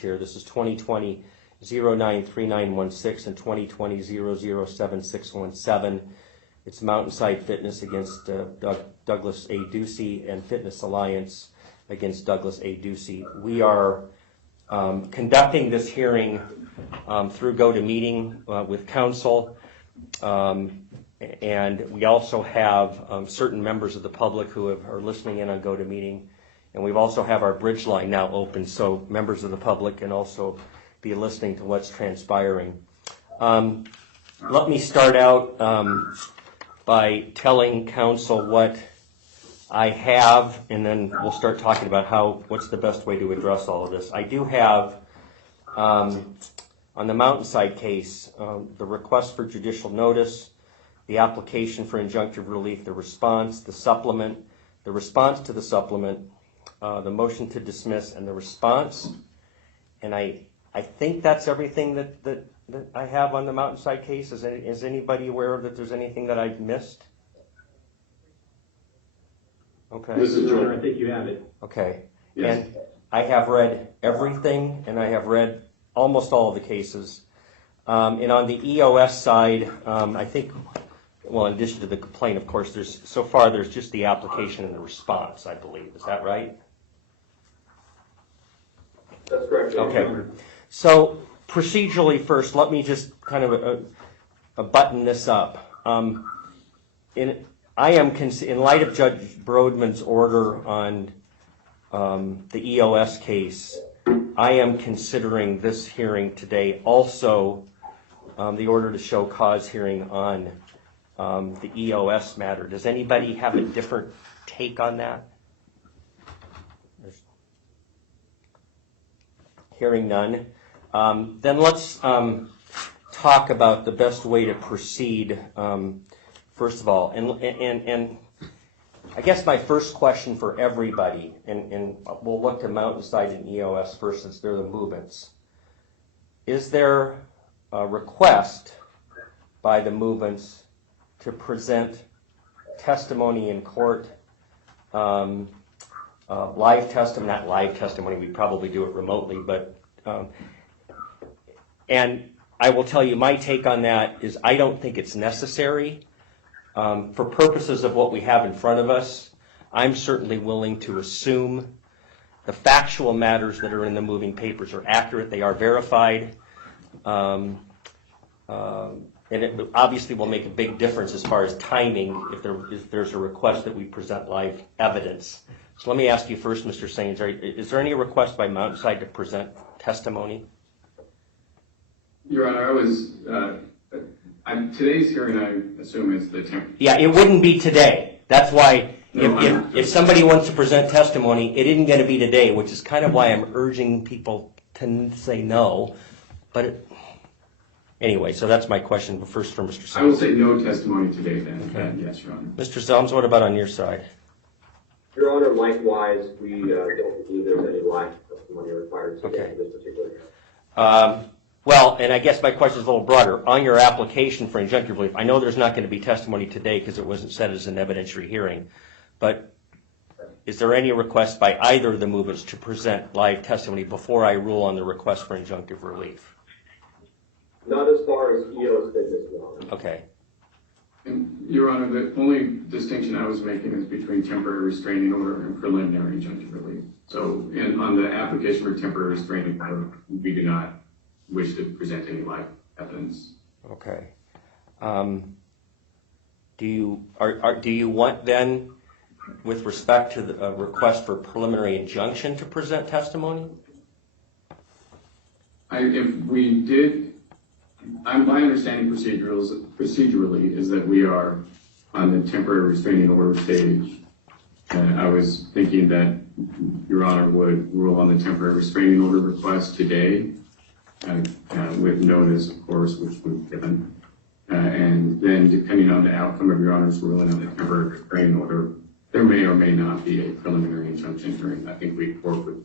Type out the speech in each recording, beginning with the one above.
here. This is 2020-093916 and 2020-007617. It's Mountainside Fitness against Douglas A. Ducey and Fitness Alliance against Douglas A. Ducey. We are conducting this hearing through GoToMeeting with counsel, and we also have certain members of the public who are listening in on GoToMeeting. And we also have our bridge line now open, so members of the public can also be listening to what's transpiring. Let me start out by telling counsel what I have, and then we'll start talking about what's the best way to address all of this. I do have, on the Mountainside case, the request for judicial notice, the application for injunctive relief, the response, the supplement, the response to the supplement, the motion to dismiss, and the response. And I think that's everything that I have on the Mountainside case. Is anybody aware that there's anything that I've missed? Okay. Mr. Jordan, I think you have it. Okay. Yes. And I have read everything, and I have read almost all of the cases. And on the EOS side, I think, well, in addition to the complaint, of course, there's just the application and the response, I believe. Is that right? That's correct. Okay. So procedurally first, let me just kind of button this up. In light of Judge Brodman's order on the EOS case, I am considering this hearing today also the order to show cause hearing on the EOS matter. Does anybody have a different take on that? Hearing none. Then let's talk about the best way to proceed, first of all. And I guess my first question for everybody, and we'll look to Mountainside and EOS first since they're the movements. Is there a request by the movements to present testimony in court, live testimony, not live testimony, we probably do it remotely, but, and I will tell you my take on that is I don't think it's necessary. For purposes of what we have in front of us, I'm certainly willing to assume the factual matters that are in the moving papers are accurate, they are verified, and it obviously will make a big difference as far as timing if there's a request that we present live evidence. So let me ask you first, Mr. Saines, is there any request by Mountainside to present testimony? Your Honor, today's hearing, I assume it's the 10th. Yeah, it wouldn't be today. That's why if somebody wants to present testimony, it isn't going to be today, which is kind of why I'm urging people to say no. But anyway, so that's my question first for Mr. Selms. I will say no testimony today then. Okay. Yes, Your Honor. Mr. Selms, what about on your side? Your Honor, likewise, we don't believe there's any live testimony required today in this particular case. Well, and I guess my question is a little broader. On your application for injunctive relief, I know there's not going to be testimony today because it wasn't set as an evidentiary hearing, but is there any request by either of the movements to present live testimony before I rule on the request for injunctive relief? Not as far as EOS business, Your Honor. Okay. And, Your Honor, the only distinction I was making is between temporary restraining order and preliminary injunctive relief. So on the application for temporary restraining order, we do not wish to present any live evidence. Okay. Do you want then, with respect to the request for preliminary injunction, to present testimony? If we did, my understanding procedurally is that we are on the temporary restraining order stage. I was thinking that Your Honor would rule on the temporary restraining order request today, with notice, of course, which we've given. And then depending on the outcome of Your Honor's ruling on the temporary restraining order, there may or may not be a preliminary injunction hearing. I think we work with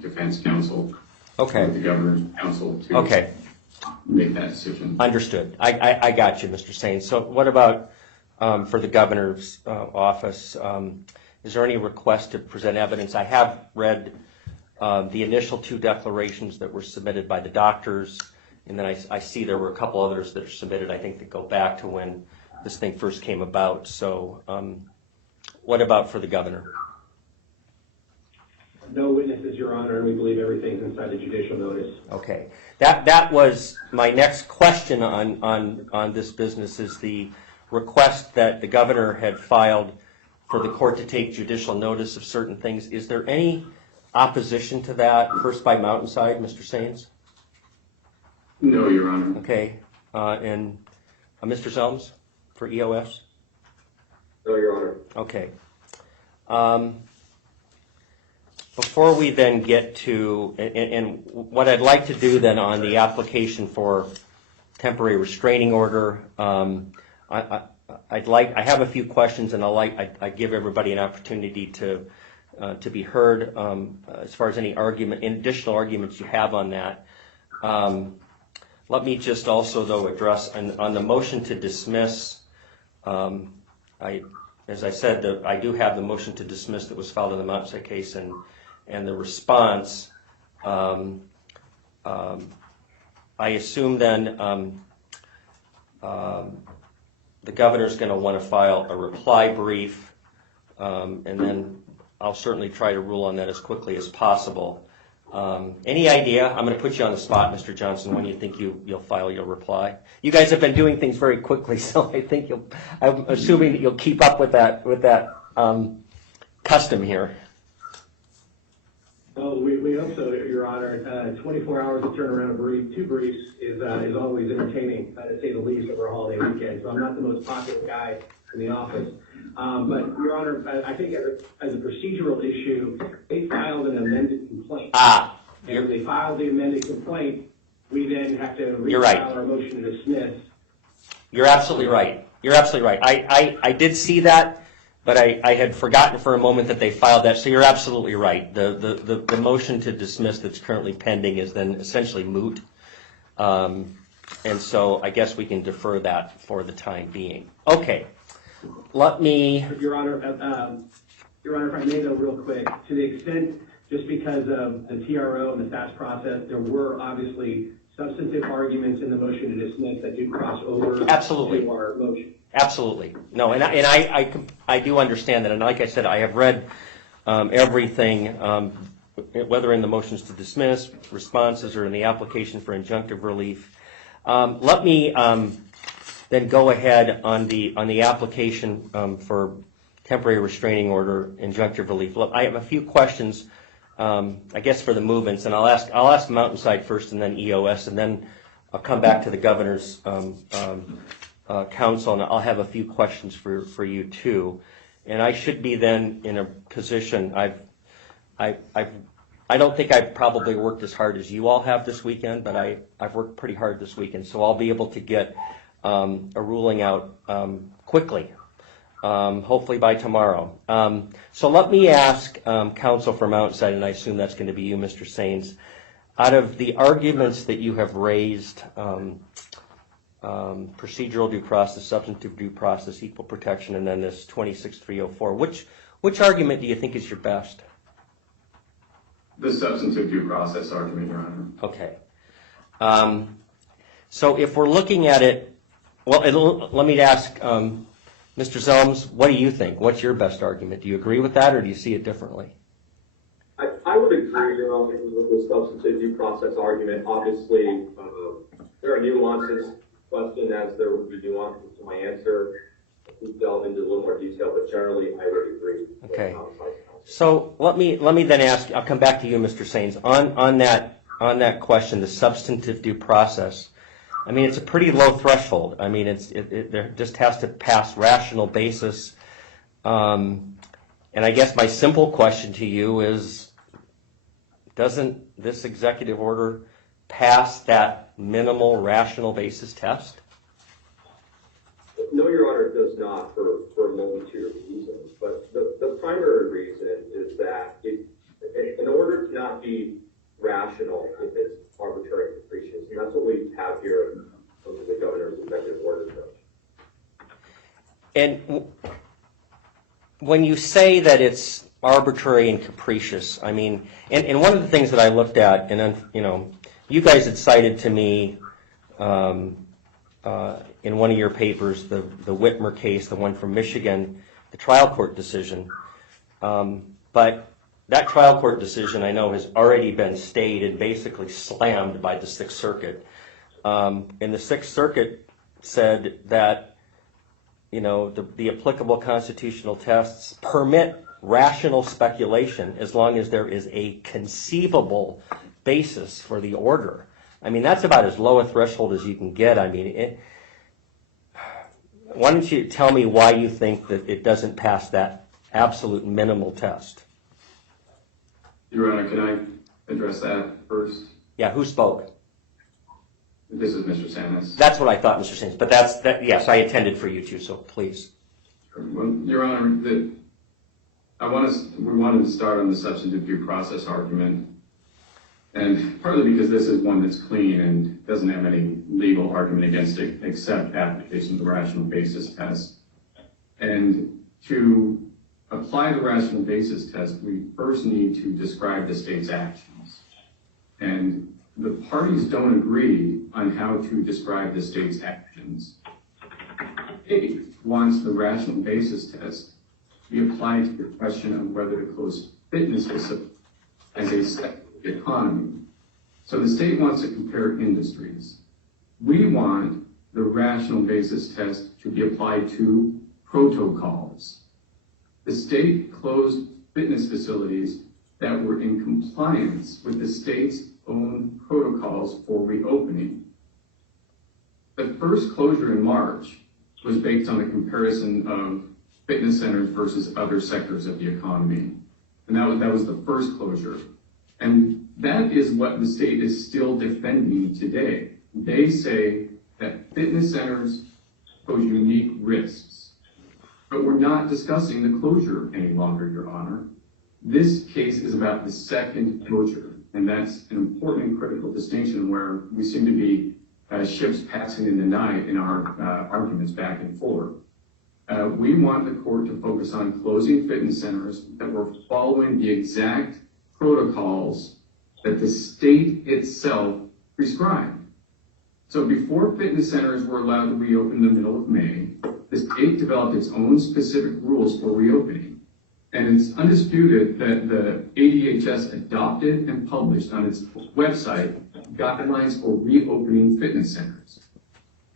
defense counsel, okay, with the governor's counsel to make that decision. Understood. I got you, Mr. Saines. So what about for the governor's office? Is there any request to present evidence? I have read the initial 2 declarations that were submitted by the doctors, and then I see there were a couple others that are submitted, I think, that go back to when this thing first came about. So what about for the governor? No witnesses, Your Honor, and we believe everything's inside the judicial notice. Okay. That was my next question on this business, is the request that the governor had filed for the court to take judicial notice of certain things. Is there any opposition to that, first by Mountainside, Mr. Sains? No, Your Honor. Okay. And Mr. Zelms for EOS? No, Your Honor. Okay. Before we then get to, and what I'd like to do then on the application for temporary restraining order, I have a few questions, and I give everybody an opportunity to be heard as far as any additional arguments you have on that. Let me just also, though, address on the motion to dismiss. As I said, I do have the motion to dismiss that was filed in the Mountainside case, and the response. I assume then the governor's going to want to file a reply brief, and then I'll certainly try to rule on that as quickly as possible. Any idea? I'm going to put you on the spot, Mr. Johnson. When you think you'll file your reply? You guys have been doing things very quickly, so I think I'm assuming that you'll keep up with that custom here. Oh, we hope so, Your Honor. 24 hours to turn around a brief, 2 briefs is always entertaining, to say the least, over a holiday weekend. So I'm not the most popular guy in the office. But, Your Honor, I think as a procedural issue, they filed an amended complaint. And if they filed the amended complaint, we then have to refile our motion to dismiss. You're absolutely right. I did see that, but I had forgotten for a moment that they filed that. So you're absolutely right. The motion to dismiss that's currently pending is then essentially moot. And so I guess we can defer that for the time being. Okay. Let me... Your Honor, if I may, though, real quick, to the extent, just because of the TRO and the SAS process, there were obviously substantive arguments in the motion to dismiss that do cross over to our motion. Absolutely. No, and I do understand that. And like I said, I have read everything, whether in the motions to dismiss, responses, or in the application for injunctive relief. Let me then go ahead on the application for temporary restraining order, injunctive relief. Look, I have a few questions, I guess, for the movements, and I'll ask Mountainside first, and then EOS, and then I'll come back to the governor's counsel, and I'll have a few questions for you too. And I should be then in a position. I don't think I've probably worked as hard as you all have this weekend, but I've worked pretty hard this weekend, so I'll be able to get a ruling out quickly, hopefully by tomorrow. So let me ask counsel for Mountainside, and I assume that's going to be you, Mr. Sains. Out of the arguments that you have raised, procedural due process, substantive due process, equal protection, and then this 26304, which argument do you think is your best? The substantive due process argument, Your Honor. Okay. So if we're looking at it, well, let me ask Mr. Zelms, what do you think? What's your best argument? Do you agree with that, or do you see it differently? I would agree, Your Honor, with the substantive due process argument. Obviously, there are nuances. Question as there would be nuances to my answer. We delve into a little more detail, but generally, I would agree. Okay. So let me then ask. I'll come back to you, Mr. Sains, on that question, the substantive due process. I mean, it's a pretty low threshold. I mean, there just has to pass rational basis. And I guess my simple question to you is, doesn't this executive order pass that minimal rational basis test? No, Your Honor, it does not for a multitude of reasons. But the primary reason is that in order to not be rational, it is arbitrary and capricious. And that's what we have here under the governor's executive order. And when you say that it's arbitrary and capricious. I mean, and one of the things that I looked at, and you guys had cited to me in one of your papers the Whitmer case, the one from Michigan, the trial court decision. But that trial court decision, I know, has already been stayed and basically slammed by the Sixth Circuit. And the Sixth Circuit said that, the applicable constitutional tests permit rational speculation as long as there is a conceivable basis for the order. I mean, that's about as low a threshold as you can get. I mean, why don't you tell me why you think that it doesn't pass that absolute minimal test? Your Honor, can I address that first? Yeah, who spoke? This is Mr. Sanis. That's what I thought, Mr. Sanis. But yes, I intended for you to, so please. Well, Your Honor, we wanted to start on the substantive due process argument, and partly because this is one that's clean and doesn't have any legal argument against it except application of the rational basis test. And to apply the rational basis test, we first need to describe the state's actions. And the parties don't agree on how to describe the state's actions. It wants the rational basis test to be applied to the question of whether to close fitness as a sector of the economy. So the state wants to compare industries. We want the rational basis test to be applied to protocols. The state closed fitness facilities that were in compliance with the state's own protocols for reopening. The first closure in March was based on a comparison of fitness centers versus other sectors of the economy. And that was the first closure. And that is what the state is still defending today. They say that fitness centers pose unique risks. But we're not discussing the closure any longer, Your Honor. This case is about the second closure. And that's an important and critical distinction where we seem to be ships passing in the night in our arguments back and forth. We want the court to focus on closing fitness centers that were following the exact protocols that the state itself prescribed. So before fitness centers were allowed to reopen in the middle of May, the state developed its own specific rules for reopening. And it's undisputed that the ADHS adopted and published on its website guidelines for reopening fitness centers.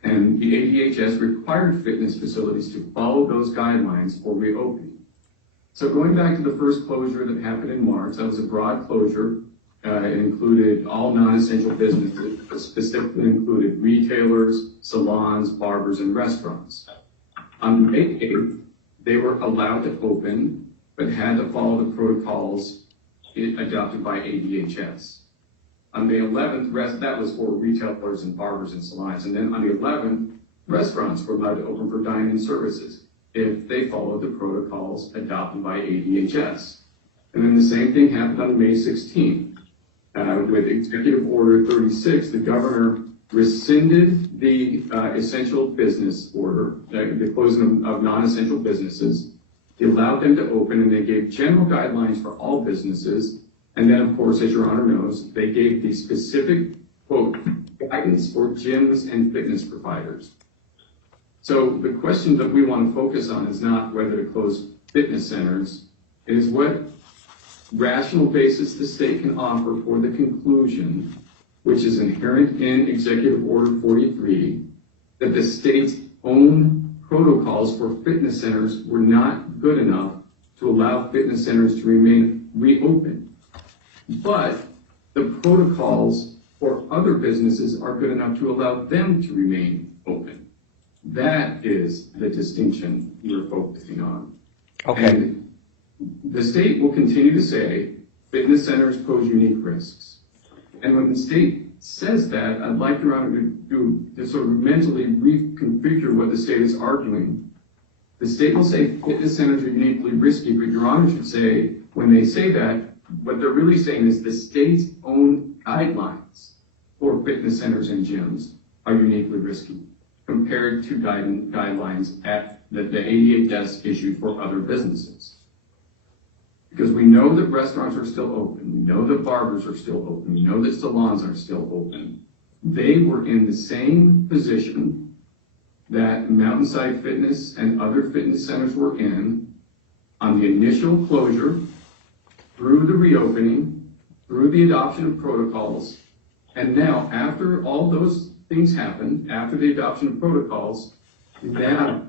And the ADHS required fitness facilities to follow those guidelines for reopening. So going back to the first closure that happened in March, that was a broad closure. It included all non-essential businesses, but specifically included retailers, salons, barbers, and restaurants. On May 8th, they were allowed to open, but had to follow the protocols adopted by ADHS. On May 11th, that was for retailers and barbers and salons. And then on the 11th, restaurants were allowed to open for dining services if they followed the protocols adopted by ADHS. And then the same thing happened on May 16th. With Executive Order 36, the governor rescinded the essential business order, the closing of non-essential businesses. He allowed them to open, and they gave general guidelines for all businesses. And then, of course, as Your Honor knows, they gave the specific, quote, guidance for gyms and fitness providers. So the question that we want to focus on is not whether to close fitness centers. It is what rational basis the state can offer for the conclusion, which is inherent in Executive Order 43, that the state's own protocols for fitness centers were not good enough to allow fitness centers to remain reopened. But the protocols for other businesses are good enough to allow them to remain open. That is the distinction we're focusing on. Okay. And the state will continue to say fitness centers pose unique risks. And when the state says that, I'd like Your Honor to sort of mentally reconfigure what the state is arguing. The state will say fitness centers are uniquely risky, but Your Honor should say, when they say that, what they're really saying is the state's own guidelines for fitness centers and gyms are uniquely risky compared to guidelines that the ADHS issued for other businesses. Because we know that restaurants are still open. We know that barbers are still open. We know that salons are still open. They were in the same position that Mountainside Fitness and other fitness centers were in on the initial closure, through the reopening, through the adoption of protocols. And now, after all those things happened, after the adoption of protocols, now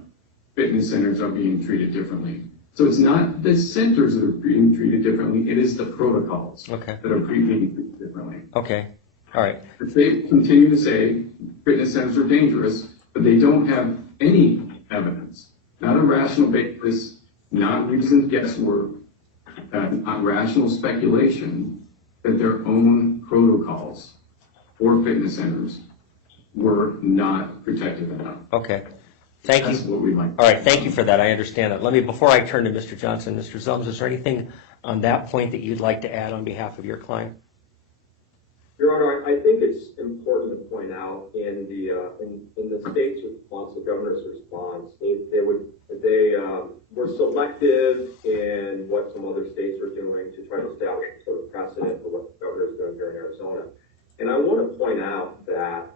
fitness centers are being treated differently. So it's not the centers that are being treated differently, it is the protocols that are being treated differently. Okay, all right. If they continue to say fitness centers are dangerous, but they don't have any evidence, not a rational basis, not reasoned guesswork, not rational speculation, that their own protocols for fitness centers were not protective enough. Okay. Thank you. That's what we like. All right, thank you for that. I understand that. Before I turn to Mr. Johnson, Mr. Zelms, is there anything on that point that you'd like to add on behalf of your client? Your Honor, I think it's important to point out in the state's response, the governor's response, they were selective in what some other states were doing to try to establish a sort of precedent for what the governor is doing here in Arizona. And I want to point out that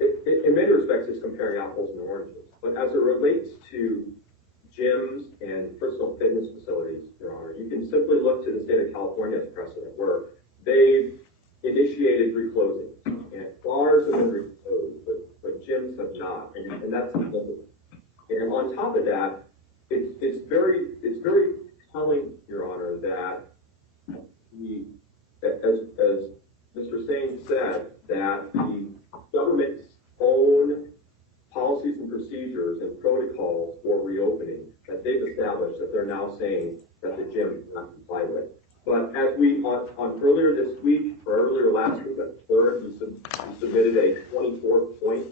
in many respects, it's comparing apples and oranges. But as it relates to gyms and personal fitness facilities, Your Honor, you can simply look to the state of California as precedent, where they've initiated reclosing. And bars have been reclosed, but gyms have not. And that's important. And on top of that, it's very telling, Your Honor, that as Mr. Sain said, that the government's own policies and procedures and protocols for reopening that they've established, that they're now saying that the gym cannot comply with. But as we, on earlier this week, or earlier last week, at the 3rd, we submitted a 24-point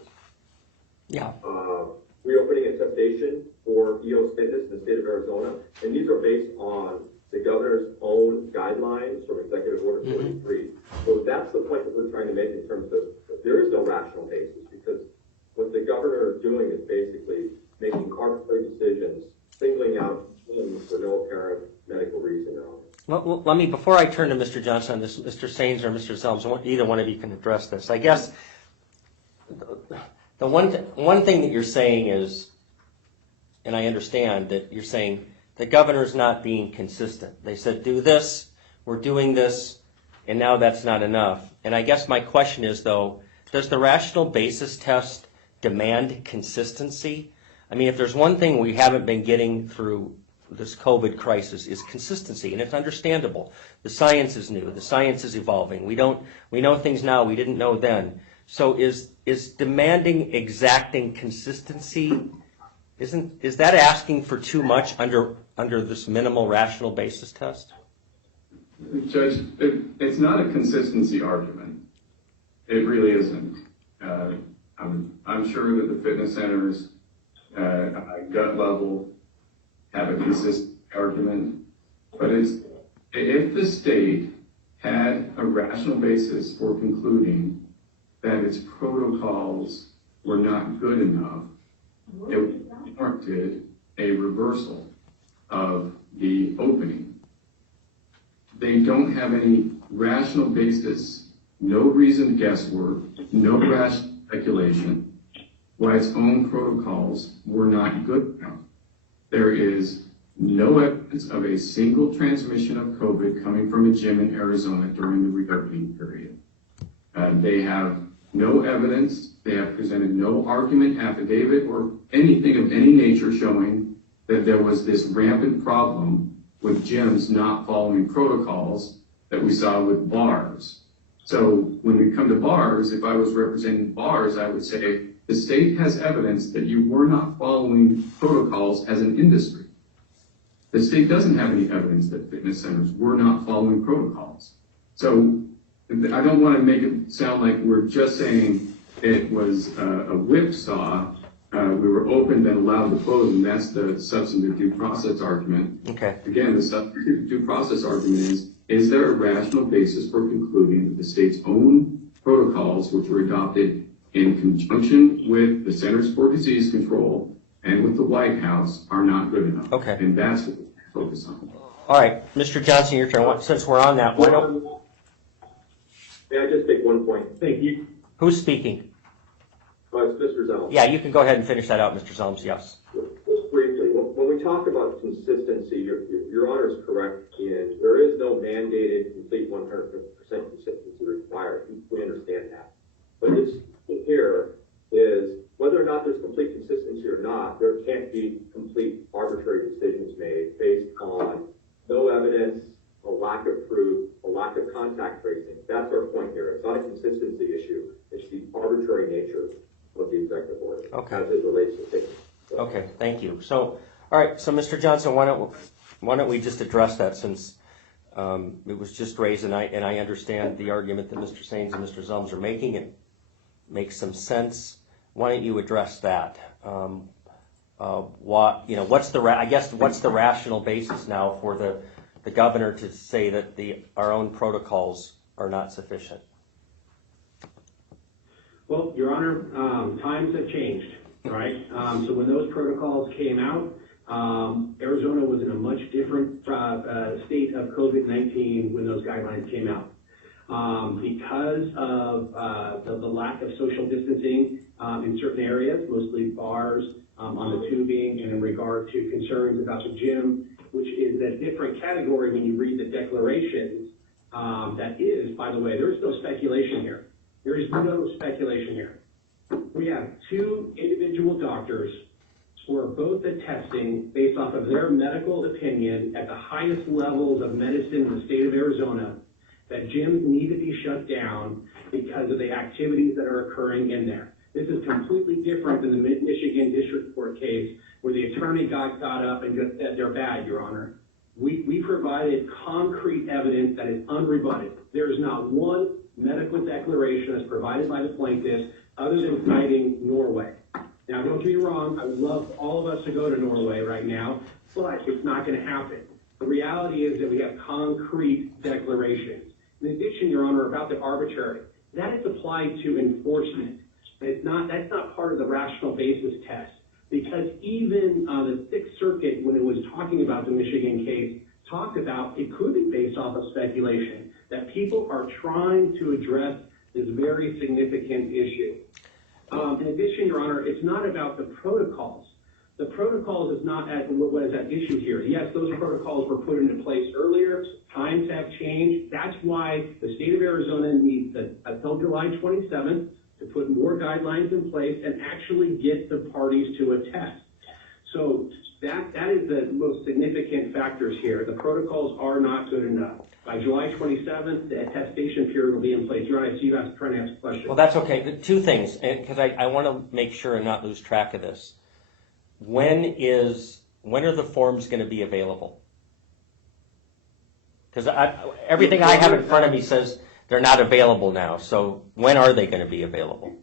reopening attestation for EOS Fitness in the state of Arizona. And these are based on the governor's own guidelines from Executive Order 43. So that's the point that we're trying to make in terms of there is no rational basis, because what the governor is doing is basically making arbitrary decisions, singling out gyms for no apparent medical reason at all. Well, let me, before I turn to Mr. Johnson on this, Mr. Sains or Mr. Zelms, either one of you can address this. I guess the one thing that you're saying is, and I understand that you're saying the governor's not being consistent. They said, do this, we're doing this, and now that's not enough. And I guess my question is, though, does the rational basis test demand consistency? I mean, if there's one thing we haven't been getting through this COVID crisis is consistency, and it's understandable. The science is new, the science is evolving. We know things now we didn't know then. So is demanding exacting consistency, is that asking for too much under this minimal rational basis test? Judge, it's not a consistency argument. It really isn't. I'm sure that the fitness centers at gut level have a consistent argument, but if the state had a rational basis for concluding that its protocols were not good enough, it warranted a reversal of the opening. They don't have any rational basis, no reasoned guesswork, no rational speculation why its own protocols were not good enough. There is no evidence of a single transmission of COVID coming from a gym in Arizona during the reopening period. They have no evidence, they have presented no argument, affidavit, or anything of any nature showing that there was this rampant problem with gyms not following protocols that we saw with bars. So when we come to bars, if I was representing bars, I would say the state has evidence that you were not following protocols as an industry. The state doesn't have any evidence that fitness centers were not following protocols. So I don't want to make it sound like we're just saying it was a whipsaw. We were open then allowed to close, and that's the substantive due process argument. Okay. Again, the substantive due process argument is there a rational basis for concluding that the state's own protocols, which were adopted in conjunction with the Centers for Disease Control and with the White House, are not good enough? Okay. And that's what we focus on. All right, Mr. Johnson, your turn. Since we're on that, why don't, May I just make one point? Thank you. who's speaking? It's Mr. Zell. Yeah, you can go ahead and finish that out, Mr. Zelms, yes. Just briefly, when we talk about consistency, your Honor is correct in there is no mandated complete 100% consistency required. We understand that. But this here is whether or not there's complete consistency or not, there can't be complete arbitrary decisions made based on no evidence, a lack of proof, a lack of contact tracing. That's our point here. It's not a consistency issue. It's the arbitrary nature of the executive order as it relates to things. So. Okay, thank you. So, all right, so Mr. Johnson, why don't we just address that since it was just raised, and I understand the argument that Mr. Saines and Mr. Zelms are making. It makes some sense. Why don't you address that? What's the rational basis now for the governor to say that our own protocols are not sufficient? Well, Your Honor, times have changed, right? So when those protocols came out, Arizona was in a much different state of COVID-19 when those guidelines came out. Because of the lack of social distancing in certain areas, mostly bars, on the tubing, and in regard to concerns about the gym, which is a different category when you read the declarations. That is, by the way, there is no speculation here. There is no speculation here. We have two individual doctors who are both attesting based off of their medical opinion at the highest levels of medicine in the state of Arizona that gyms need to be shut down because of the activities that are occurring in there. This is completely different than the Michigan District Court case where the attorney got up and just said they're bad, Your Honor. We provided concrete evidence that is unrebutted. There is not one medical declaration that's provided by the plaintiffs other than citing Norway. Now, don't get me wrong, I would love all of us to go to Norway right now, but it's not going to happen. The reality is that we have concrete declarations. In addition, Your Honor, about the arbitrary, that is applied to enforcement. That's not part of the rational basis test, because even the Sixth Circuit, when it was talking about the Michigan case, talked about it could be based off of speculation, that people are trying to address this very significant issue. In addition, Your Honor, it's not about the protocols. The protocols is not what is at issue here. Yes, those protocols were put into place earlier. Times have changed. That's why the state of Arizona needs until July 27th to put more guidelines in place and actually get the parties to attest. So that is the most significant factors here. The protocols are not good enough. By July 27th, the attestation period will be in place. Your Honor, I see you guys trying to ask a question. Well, that's okay. Two things, because I want to make sure and not lose track of this. When are the forms going to be available? Because everything I have in front of me says they're not available now. So when are they going to be available?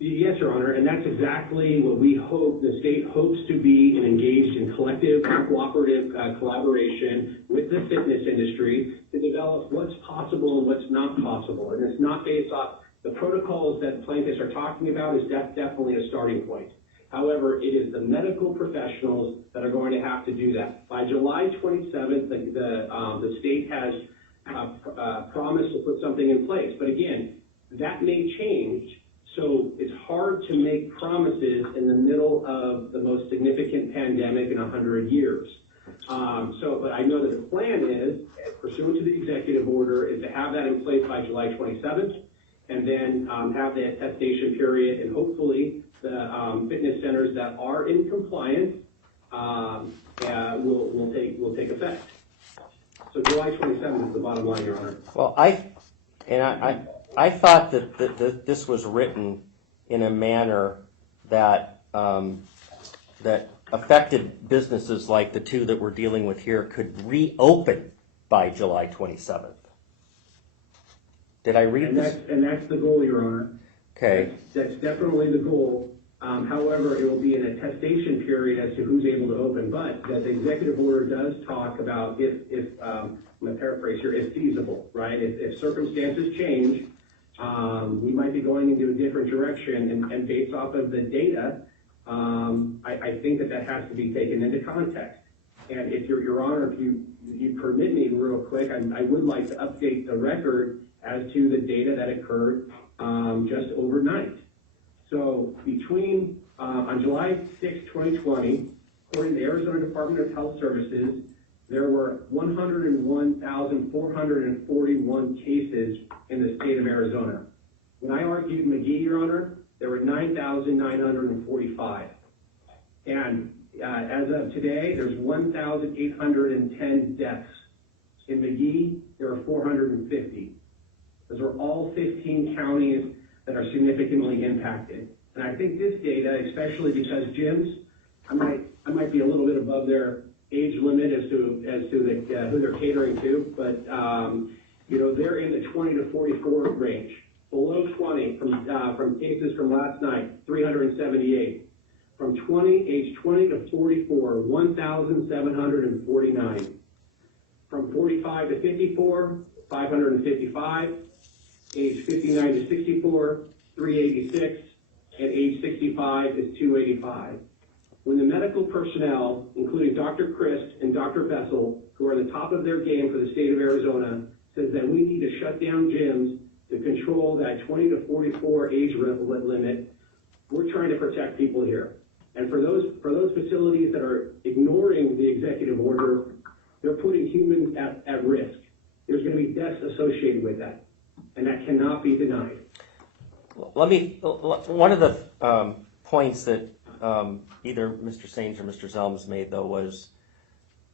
Yes, Your Honor, and that's exactly what we hope. The state hopes to be engaged in collective, cooperative collaboration with the fitness industry to develop what's possible and what's not possible. And it's not based off the protocols that plaintiffs are talking about. Is definitely a starting point. However, it is the medical professionals that are going to have to do that. By July 27th, the state has promised to put something in place. But again, that may change. So it's hard to make promises in the middle of the most significant pandemic in 100 years. But I know that the plan is, pursuant to the executive order, is to have that in place by July 27th, and then have the attestation period, and hopefully the fitness centers that are in compliance will take effect. So July 27th is the bottom line, Your Honor. Well, I thought that this was written in a manner that that affected businesses like the two that we're dealing with here could reopen by July 27th. Did I read this? And that's the goal, Your Honor. Okay. That's definitely the goal. However, it will be an attestation period as to who's able to open. But the executive order does talk about if I'm going to paraphrase here, if feasible, right? If circumstances change, we might be going into a different direction. And based off of the data, I think that has to be taken into context. And if Your Honor, if you permit me real quick, I would like to update the record as to the data that occurred just overnight. So between, on July 6, 2020, according to the Arizona Department of Health Services, there were 101,441 cases in the state of Arizona. When I argued McGee, Your Honor, there were 9,945. And as of today, there's 1,810 deaths. In McGee, there are 450. Those are all 15 counties that are significantly impacted. And I think this data, especially because gyms, I might be a little bit above their age limit as to who they're catering to, but you know, they're in the 20 to 44 range. Below 20 from cases from last night, 378. From age 20 to 44, 1,749. From 45 to 54, 555. Age 59 to 64, 386. And age 65 is 285. When the medical personnel, including Dr. Christ and Dr. Bessel, who are the top of their game for the state of Arizona, says that we need to shut down gyms to control that 20 to 44 age limit, we're trying to protect people here. And for those facilities that are ignoring the executive order, they're putting humans at risk. There's going to be deaths associated with that, and that cannot be denied. One of the points that either Mr. Saines or Mr. Zelms made, though, was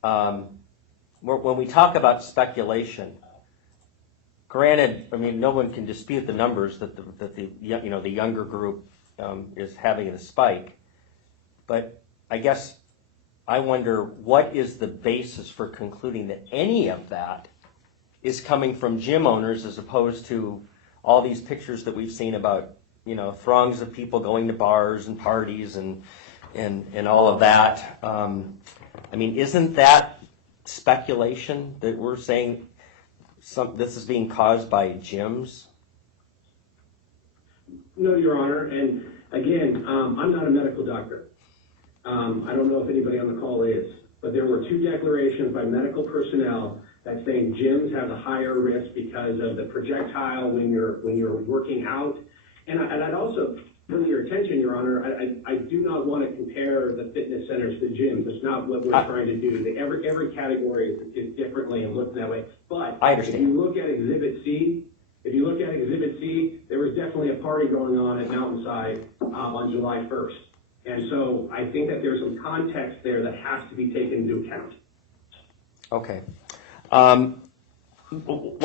when we talk about speculation, granted, I mean, no one can dispute the numbers that the younger group is having a spike, but I guess I wonder what is the basis for concluding that any of that is coming from gym owners as opposed to all these pictures that we've seen about, you know, throngs of people going to bars and parties and all of that. I mean, isn't that speculation that we're saying this is being caused by gyms? No, Your Honor, and again, I'm not a medical doctor. I don't know if anybody on the call is, but there were 2 declarations by medical personnel that saying gyms have a higher risk because of the projectile when you're working out. And I'd also bring your attention, Your Honor, I do not want to compare the fitness centers to gyms. It's not what we're trying to do. Every category is differently and looks that way. But I understand. If you look at Exhibit C, there was definitely a party going on at Mountainside on July 1st. And so I think that there's some context there that has to be taken into account. Okay. While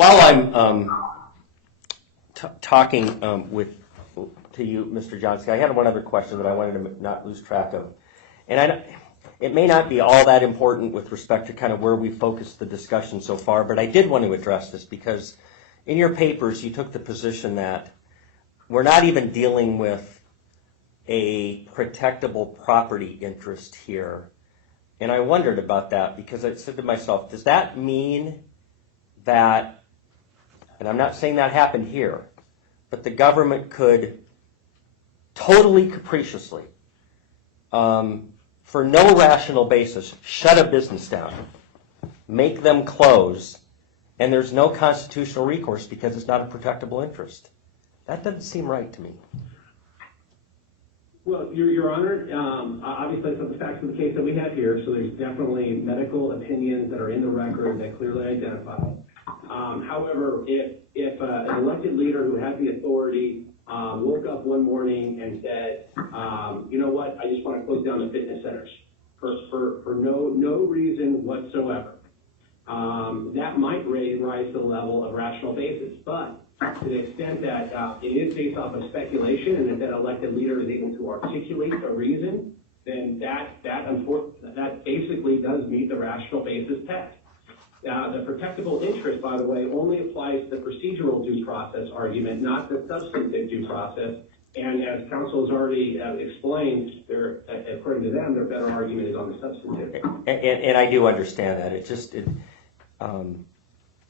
I'm talking to you, Mr. Johnson, I had one other question that I wanted to not lose track of. And it may not be all that important with respect to kind of where we focused the discussion so far, but I did want to address this because in your papers you took the position that we're not even dealing with a protectable property interest here. And I wondered about that because I said to myself, does that mean that, and I'm not saying that happened here, but the government could totally capriciously, for no rational basis, shut a business down, make them close, and there's no constitutional recourse because it's not a protectable interest? That doesn't seem right to me. Well, Your Honor, obviously that's the facts of the case that we have here, so there's definitely medical opinions that are in the record that clearly identify. However, if an elected leader who has the authority woke up one morning and said, you know what, I just want to close down the fitness centers for no reason whatsoever, that might rise to the level of rational basis. But to the extent that it is based off of speculation and that elected leader is able to articulate a reason, then that basically does meet the rational basis test. The protectable interest, by the way, only applies to the procedural due process argument, not the substantive due process. And as counsel has already explained, according to them, their better argument is on the substantive. And I do understand that.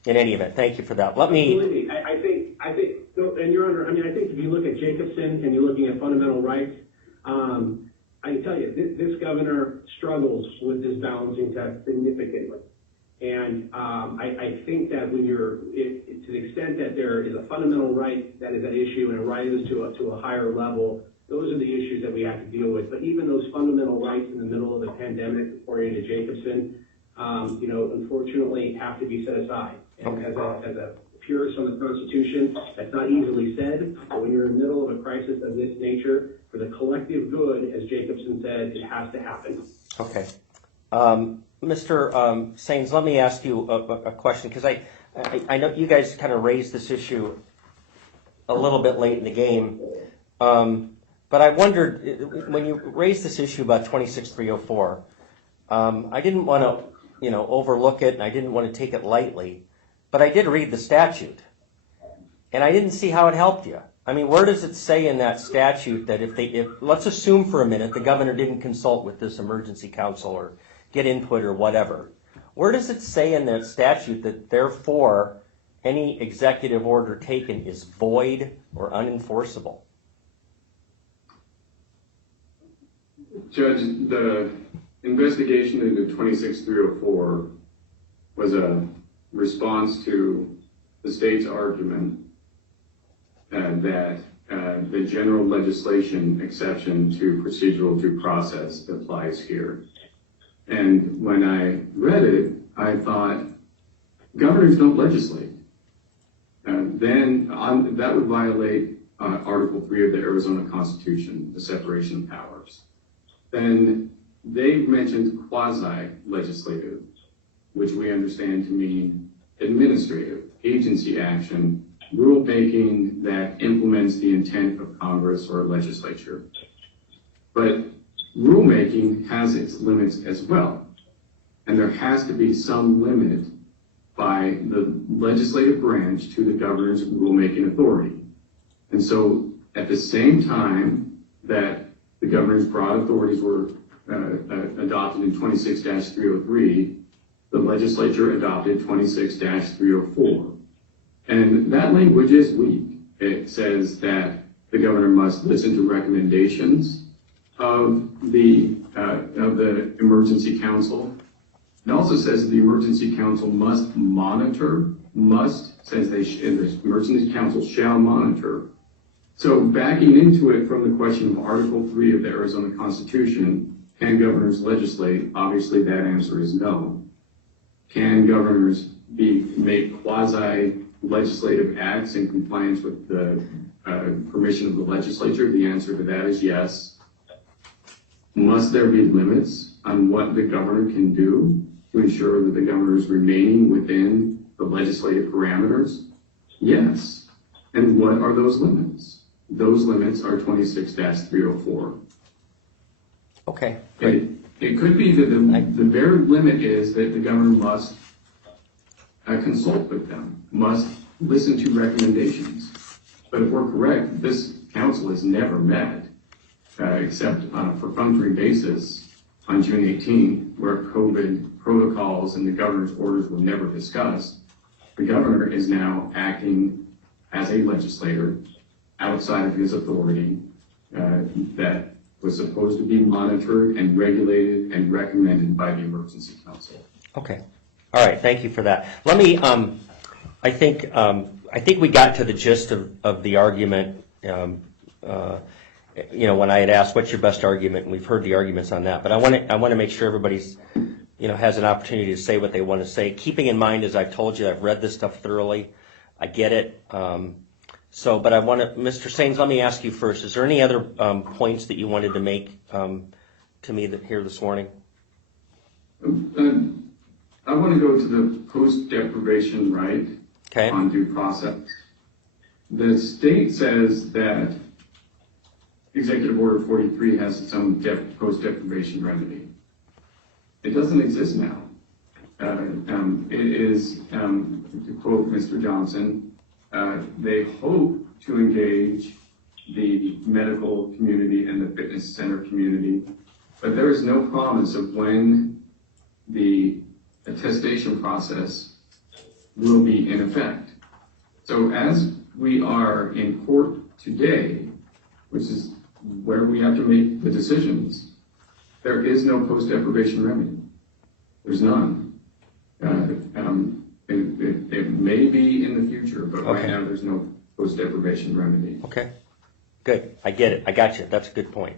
In any event, thank you for that. Let me. I think, and Your Honor, I mean, I think if you look at Jacobson and you're looking at fundamental rights, I I can tell you, this governor struggles with this balancing test significantly. And I think that when to the extent that there is a fundamental right that is at issue and it rises to a higher level, those are the issues that we have to deal with. But even those fundamental rights in the middle of the pandemic, according to Jacobson, unfortunately have to be set aside. And as a purist on the Constitution, that's not easily said, but when you're in the middle of a crisis of this nature, for the collective good, as Jacobson said, it has to happen. Okay. Mr. Sains, let me ask you a question, because I know you guys kind of raised this issue a little bit late in the game, but I wondered, when you raised this issue about 26304, I didn't want to, overlook it, and I didn't want to take it lightly, but I did read the statute, and I didn't see how it helped you. I mean, where does it say in that statute that if let's assume for a minute the governor didn't consult with this emergency council or get input or whatever, where does it say in that statute that therefore any executive order taken is void or unenforceable? Judge, the investigation into 26304 was a response to the state's argument that the general legislation exception to procedural due process applies here. And when I read it, I thought, governors don't legislate. That would violate Article 3 of the Arizona Constitution, the separation of powers. Then they mentioned quasi-legislative, which we understand to mean administrative, agency action, rulemaking that implements the intent of Congress or legislature. But rulemaking has its limits as well. And there has to be some limit by the legislative branch to the governor's rulemaking authority. And so at the same time that the governor's broad authorities were adopted in 26-303, the legislature adopted 26-304. And that language is weak. It says that the governor must listen to recommendations of the emergency council. It also says the emergency council must monitor, the emergency council shall monitor. So backing into it from the question of Article 3 of the Arizona Constitution, can governors legislate? Obviously that answer is no. Can governors make quasi-legislative acts in compliance with the permission of the legislature? The answer to that is yes. Must there be limits on what the governor can do to ensure that the governor is remaining within the legislative parameters? Yes. And what are those limits? Those limits are 26-304. Okay. It could be that the very limit is that the governor must consult with them, must listen to recommendations. But if we're correct, this council has never met, except on a perfunctory basis on June 18th, where COVID protocols and the governor's orders were never discussed. The governor is now acting as a legislator outside of his authority that was supposed to be monitored and regulated and recommended by the emergency council. Okay. All right. Thank you for that. Let me. I think we got to the gist of the argument. When I had asked, "What's your best argument?" and we've heard the arguments on that. But I want to make sure everybody's has an opportunity to say what they want to say. Keeping in mind, as I've told you, I've read this stuff thoroughly. I get it. But I want to, Mr. Sains, let me ask you first. Is there any other points that you wanted to make to me here this morning? I want to go to the post-deprivation right on due process. The state says that Executive Order 43 has its own post-deprivation remedy. It doesn't exist now. It is, to quote Mr. Johnson, they hope to engage the medical community and the fitness center community, but there is no promise of when the attestation process will be in effect. So as we are in court today, which is where we have to make the decisions, there is no post-deprivation remedy. There's none. It may be in the future, but right now there's no post-deprivation remedy. Okay, good. I get it. I got you. That's a good point.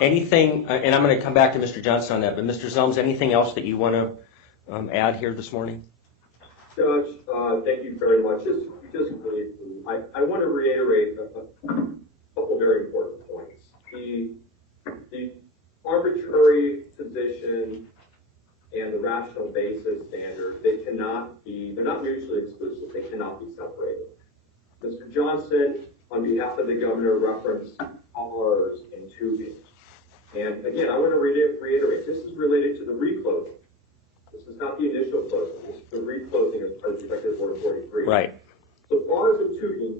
Anything, and I'm going to come back to Mr. Johnson on that, but Mr. Zelms, anything else that you want to add here this morning? Judge, thank you very much. Just briefly, I want to reiterate a couple very important points. The arbitrary position and the rational basis standard, they're not mutually exclusive. They cannot be separated. Mr. Johnson, on behalf of the governor, referenced hours and tubing. And again, I want to reiterate, this is related to the reclosing. This is not the initial closing. This is the reclosing of Executive Order 43. Right. So bars and tubing,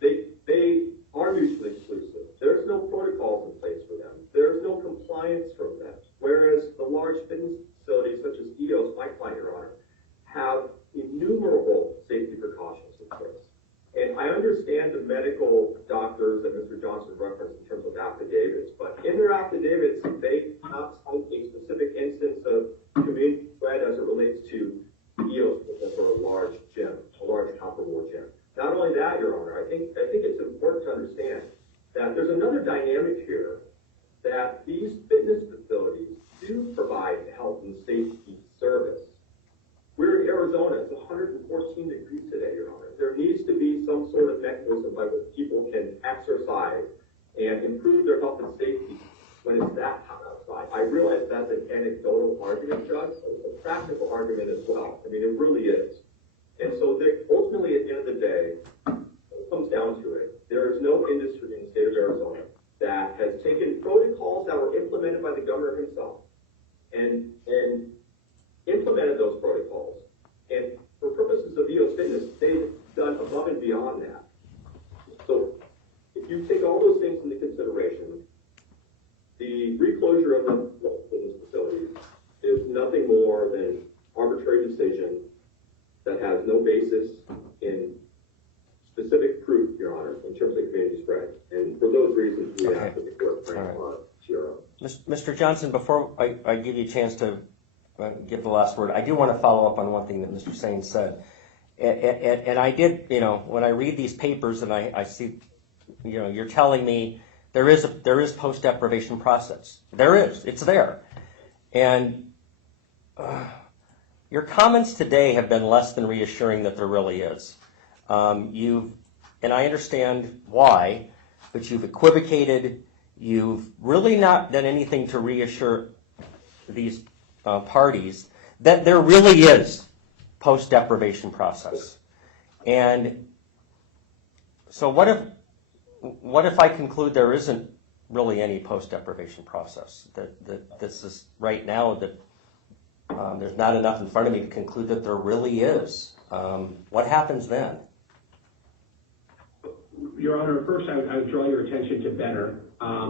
they are mutually exclusive. There's no protocols in place for them. There's no compliance from them. Whereas the large fitness facilities such as EOS, my client, Your Honor, have innumerable safety precautions in place. And I understand the medical doctors that Mr. Johnson referenced in terms of affidavits, but in their affidavits, they not cite a specific instance of community spread as it relates to EOS or a large gym, a large comparable gym. Not only that, Your Honor, I think it's important to understand that there's another dynamic here, that these fitness facilities do provide health and safety service. We're in Arizona, it's 114 degrees today, Your Honor. There needs to be some sort of mechanism by which people can exercise and improve their health and safety when it's that hot outside. I realize that's an anecdotal argument, Judge, but it's a practical argument as well. I mean, it really is. And so ultimately, at the end of the day, when it comes down to it, there is no industry in the state of Arizona that has taken protocols that were implemented by the governor himself and implemented those protocols. And for purposes of EOS Fitness, they've done above and beyond that. So if you take all those things into consideration, the reclosure of the fitness facilities is nothing more than arbitrary decision that has no basis in specific proof, Your Honor, in terms of community spread. And for those reasons, we ask that the court grant our TRO. Mr. Johnson, before I give you a chance to give the last word, I do want to follow up on one thing that Mr. Sain said. And I did, when I read these papers and I see, you're telling me there is post-deprivation process. There is. It's there. And your comments today have been less than reassuring that there really is. And I understand why, but you've equivocated. You've really not done anything to reassure these parties that there really is post-deprivation process. And so what if I conclude there isn't really any post-deprivation process? That this is right now that there's not enough in front of me to conclude that there really is. What happens then? Your Honor, first I would draw your attention to Benner,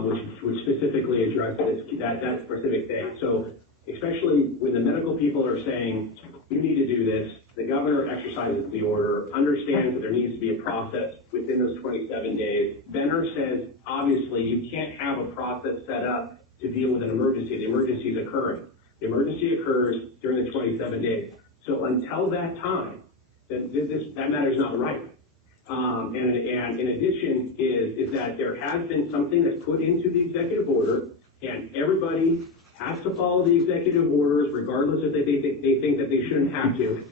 which specifically addresses that specific thing. So especially when the medical people are saying, you need to do this, the governor exercises the order, understands that there needs to be a process within those 27 days. Benner says, obviously, you can't have a process set up to deal with an emergency. The emergency is occurring. The emergency occurs during the 27 days. So until that time, that matter is not right. And in addition is that there has been something that's put into the executive order, and everybody has to follow the executive orders, regardless if they think that they shouldn't have to.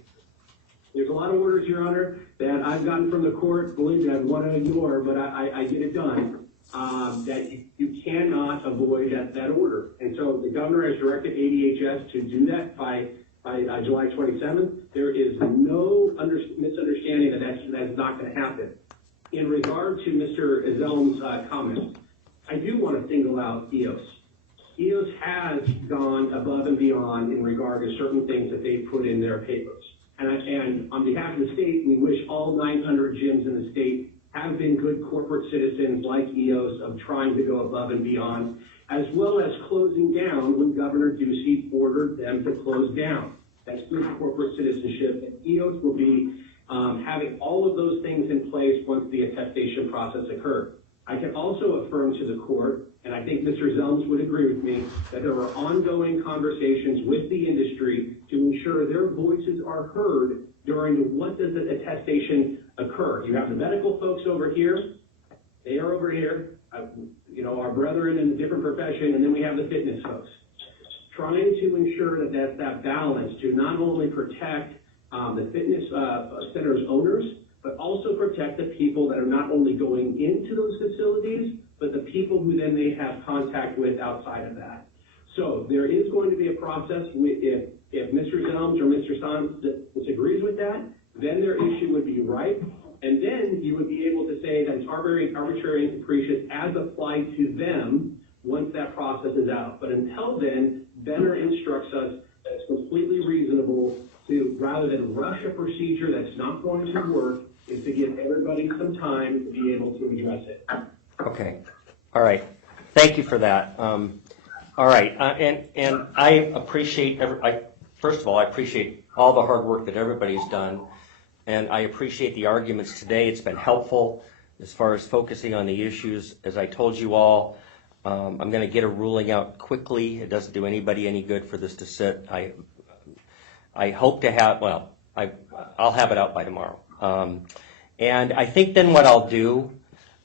There's a lot of orders, Your Honor, that I've gotten from the court, believe me, I want to ignore, but I get it done, that you cannot avoid that order. And so the governor has directed ADHS to do that by July 27th. There is no misunderstanding that that's not going to happen. In regard to Mr. Zelm's comments, I do want to single out EOS. EOS has gone above and beyond in regard to certain things that they put in their papers. And on behalf of the state, we wish all 900 gyms in the state have been good corporate citizens like EOS of trying to go above and beyond, as well as closing down when Governor Ducey ordered them to close down. That's good corporate citizenship. And EOS will be having all of those things in place once the attestation process occurs. I can also affirm to the court, and I think Mr. Zelms would agree with me, that there are ongoing conversations with the industry to ensure their voices are heard during what does the attestation occur. You have the medical folks over here, they are over here, our brethren in a different profession, and then we have the fitness folks. Trying to ensure that that's that balance to not only protect the fitness center's owners, but also protect the people that are not only going into those facilities, but the people who then they have contact with outside of that. So there is going to be a process. If Mr. Zelms or Mr. Son disagrees with that, then their issue would be ripe, and then you would be able to say that it's arbitrary and capricious as applied to them once that process is out. But until then, Benner instructs us that it's completely reasonable to, rather than rush a procedure that's not going to work, is to give everybody some time to be able to address it. Okay. All right. Thank you for that. All right. And I appreciate, first of all, I appreciate all the hard work that everybody's done. And I appreciate the arguments today. It's been helpful as far as focusing on the issues. As I told you all, I'm going to get a ruling out quickly. It doesn't do anybody any good for this to sit. I hope to have, I'll have it out by tomorrow. And I think then what I'll do,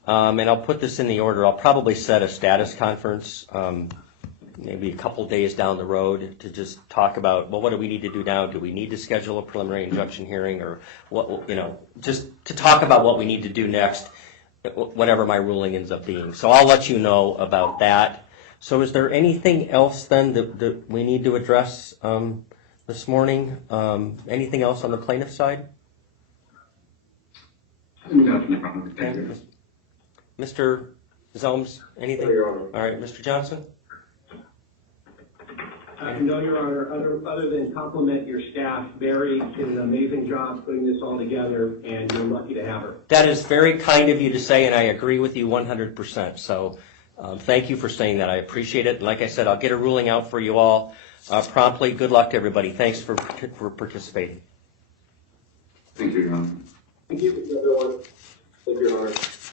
and I'll put this in the order, I'll probably set a status conference, maybe a couple days down the road, to just talk about, well, what do we need to do now? Do we need to schedule a preliminary injunction hearing, or what, just to talk about what we need to do next, whatever my ruling ends up being. So I'll let you know about that. So is there anything else then that we need to address this morning? Anything else on the plaintiff side? No. Mr. Zelms, anything? No, Your Honor. All right, Mr. Johnson? No, Your Honor, other than compliment your staff. Barry did an amazing job putting this all together, and you're lucky to have her. That is very kind of you to say, and I agree with you 100%. So thank you for saying that. I appreciate it. Like I said, I'll get a ruling out for you all promptly. Good luck to everybody. Thanks for participating. Thank you, Your Honor. Thank you, everyone. Thank you, Your Honor.